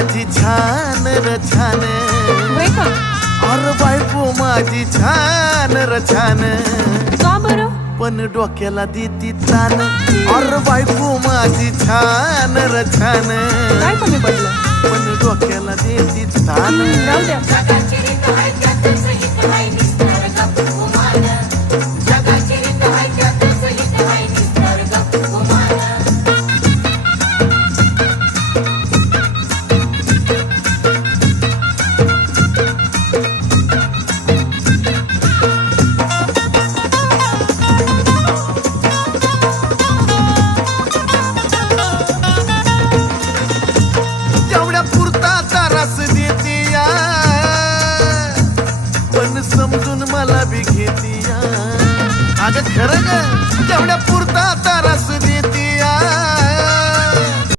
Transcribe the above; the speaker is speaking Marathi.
माझी छान र छान, अरे बायको माझी छान र छान, का बरं? पण डोक्याला देती तान. अरे बायको माझी छान र छान, काय कमी पडलं? पण डोक्याला देती तान. जाऊ द्या. तेवढ्या पुरता तारास देती या, पण समजून मला बी घेती या. अगं खरं ग, तेवढ्या पुरता